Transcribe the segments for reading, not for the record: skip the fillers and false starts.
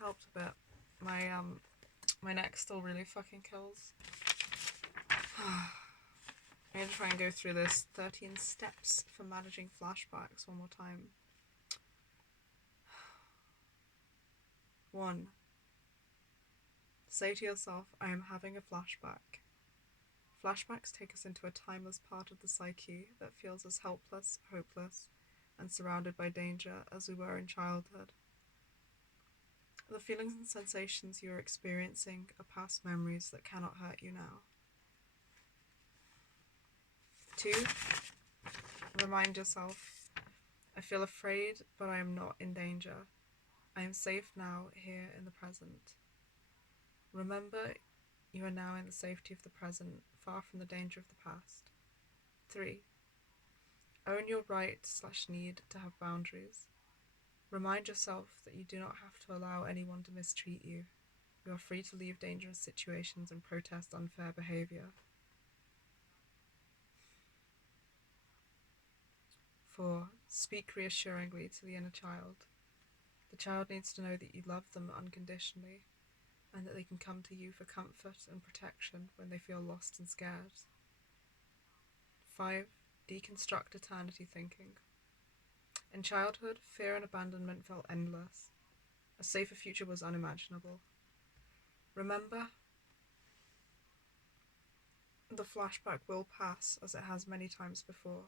helped a bit. My neck still really fucking kills. I'm gonna try and go through this 13 steps for managing flashbacks one more time. 1. Say to yourself, I am having a flashback. Flashbacks take us into a timeless part of the psyche that feels as helpless, hopeless, and surrounded by danger as we were in childhood. The feelings and sensations you are experiencing are past memories that cannot hurt you now. 2. Remind yourself, I feel afraid, but I am not in danger. I am safe now, here in the present. Remember, you are now in the safety of the present, far from the danger of the past. 3. Own your right/need to have boundaries. Remind yourself that you do not have to allow anyone to mistreat you. You are free to leave dangerous situations and protest unfair behaviour. 4. Speak reassuringly to the inner child. The child needs to know that you love them unconditionally and that they can come to you for comfort and protection when they feel lost and scared. 5. Deconstruct eternity thinking. In childhood, fear and abandonment felt endless. A safer future was unimaginable. Remember, the flashback will pass as it has many times before.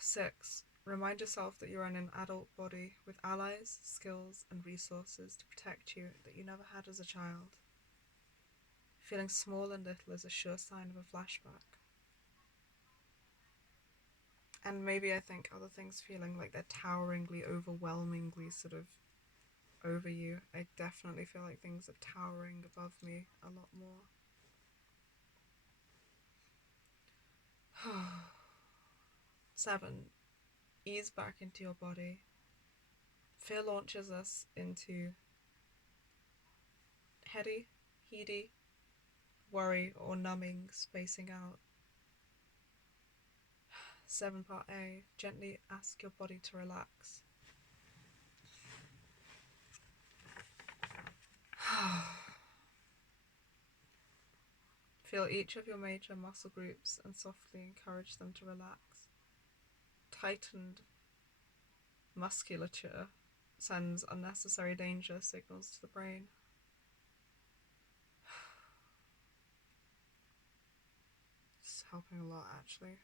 6. Remind yourself that you're in an adult body with allies, skills, and resources to protect you that you never had as a child. Feeling small and little is a sure sign of a flashback. And maybe I think other things feeling like they're toweringly, overwhelmingly sort of over you. I definitely feel like things are towering above me a lot more. 7. Ease back into your body. Fear launches us into heady, worry, or numbing, spacing out. 7 Part A. Gently ask your body to relax. Feel each of your major muscle groups and softly encourage them to relax. Tightened musculature sends unnecessary danger signals to the brain. It's helping a lot, actually.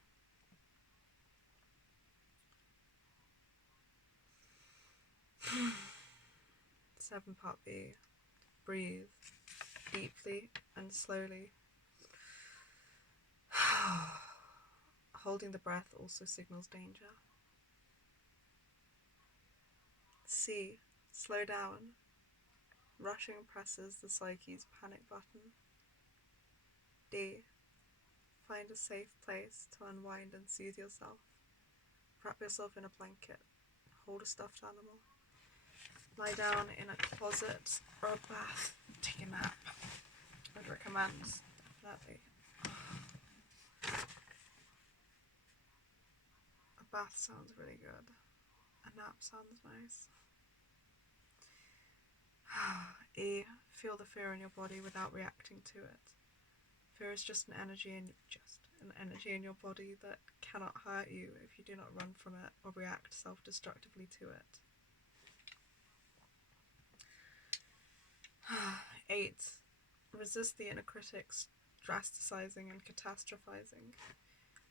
Seven Part B. Breathe deeply and slowly. Holding the breath also signals danger. C. Slow down. Rushing presses the psyche's panic button. D. Find a safe place to unwind and soothe yourself. Wrap yourself in a blanket. Hold a stuffed animal. Lie down in a closet or a bath. Take a nap. I'd recommend, definitely. A bath sounds really good. A nap sounds nice. E. Feel the fear in your body without reacting to it. Fear is just an energy in your body that cannot hurt you if you do not run from it or react self-destructively to it. 8. Resist the inner critics drasticizing and catastrophizing.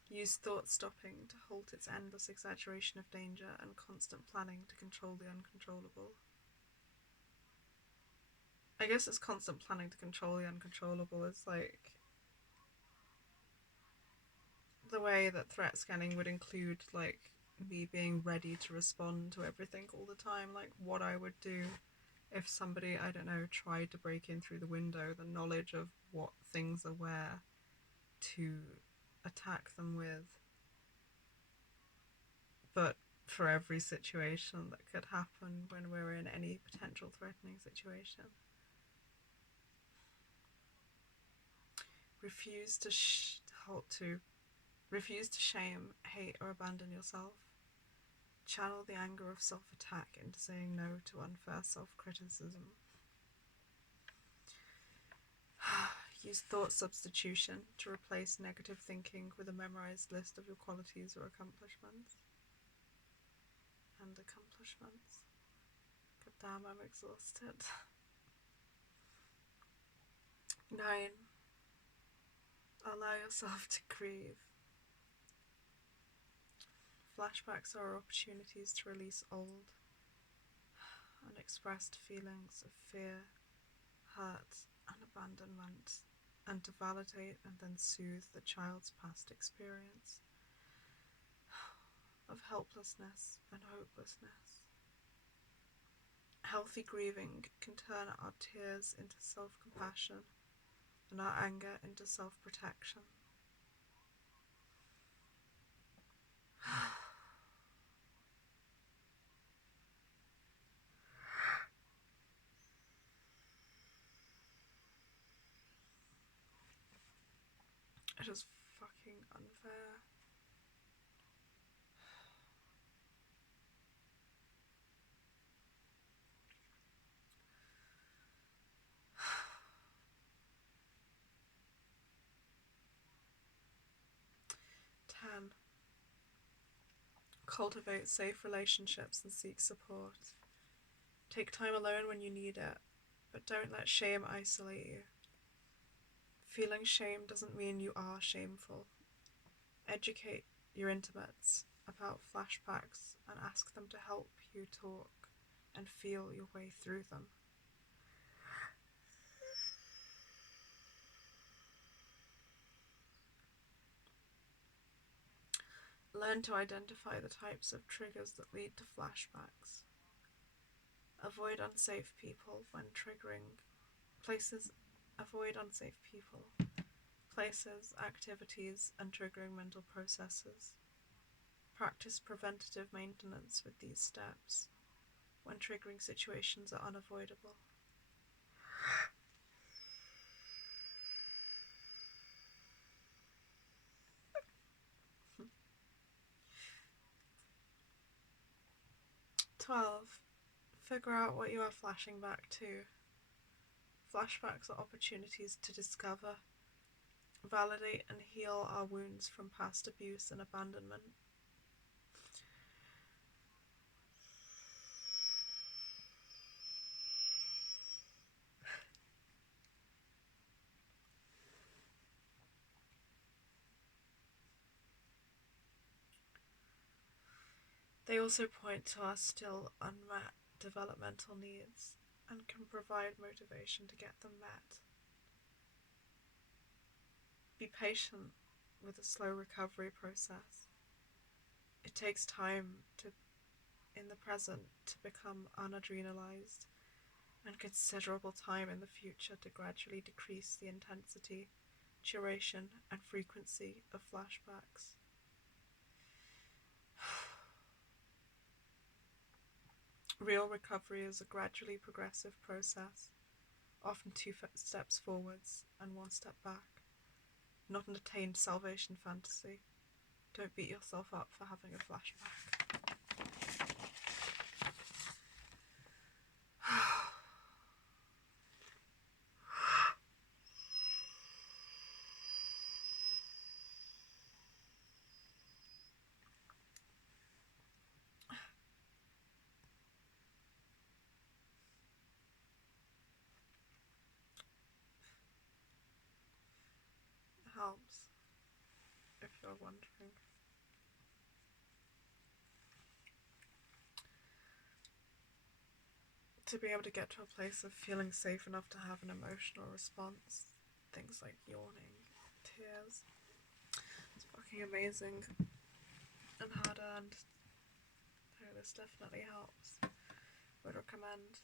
Use thought stopping to halt its endless exaggeration of danger and constant planning to control the uncontrollable. I guess it's constant planning to control the uncontrollable is like the way that threat scanning would include like me being ready to respond to everything all the time, like what I would do if somebody, I don't know, tried to break in through the window, the knowledge of what things are where to attack them with. But for every situation that could happen when we're in any potential threatening situation. Refuse to halt to Refuse to shame, hate, or abandon yourself. Channel the anger of self-attack into saying no to unfair self-criticism. Use thought substitution to replace negative thinking with a memorized list of your qualities or accomplishments. And accomplishments. God damn, I'm exhausted. 9. Allow yourself to grieve. Flashbacks are opportunities to release old, unexpressed feelings of fear, hurt, and abandonment, and to validate and then soothe the child's past experience of helplessness and hopelessness. Healthy grieving can turn our tears into self-compassion and our anger into self-protection. It is fucking unfair. Ten. Cultivate safe relationships and seek support. Take time alone when you need it, but don't let shame isolate you. Feeling shame doesn't mean you are shameful. Educate your intimates about flashbacks and ask them to help you talk and feel your way through them. Learn to identify the types of triggers that lead to flashbacks. Avoid unsafe people when triggering places. Avoid unsafe people, places, activities, and triggering mental processes. Practice preventative maintenance with these steps when triggering situations are unavoidable. "12. Figure out what you are flashing back to. Flashbacks are opportunities to discover, validate, and heal our wounds from past abuse and abandonment. They also point to our still unmet developmental needs and can provide motivation to get them met. Be patient with the slow recovery process. It takes time in the present to become unadrenalized and considerable time in the future to gradually decrease the intensity, duration, and frequency of flashbacks. Real recovery is a gradually progressive process, often 2 steps forwards and 1 step back, not an attained salvation fantasy. Don't beat yourself up for having a flashback. It helps, if you're wondering. To be able to get to a place of feeling safe enough to have an emotional response, things like yawning, tears, it's fucking amazing and hard earned. So this definitely helps. Would recommend.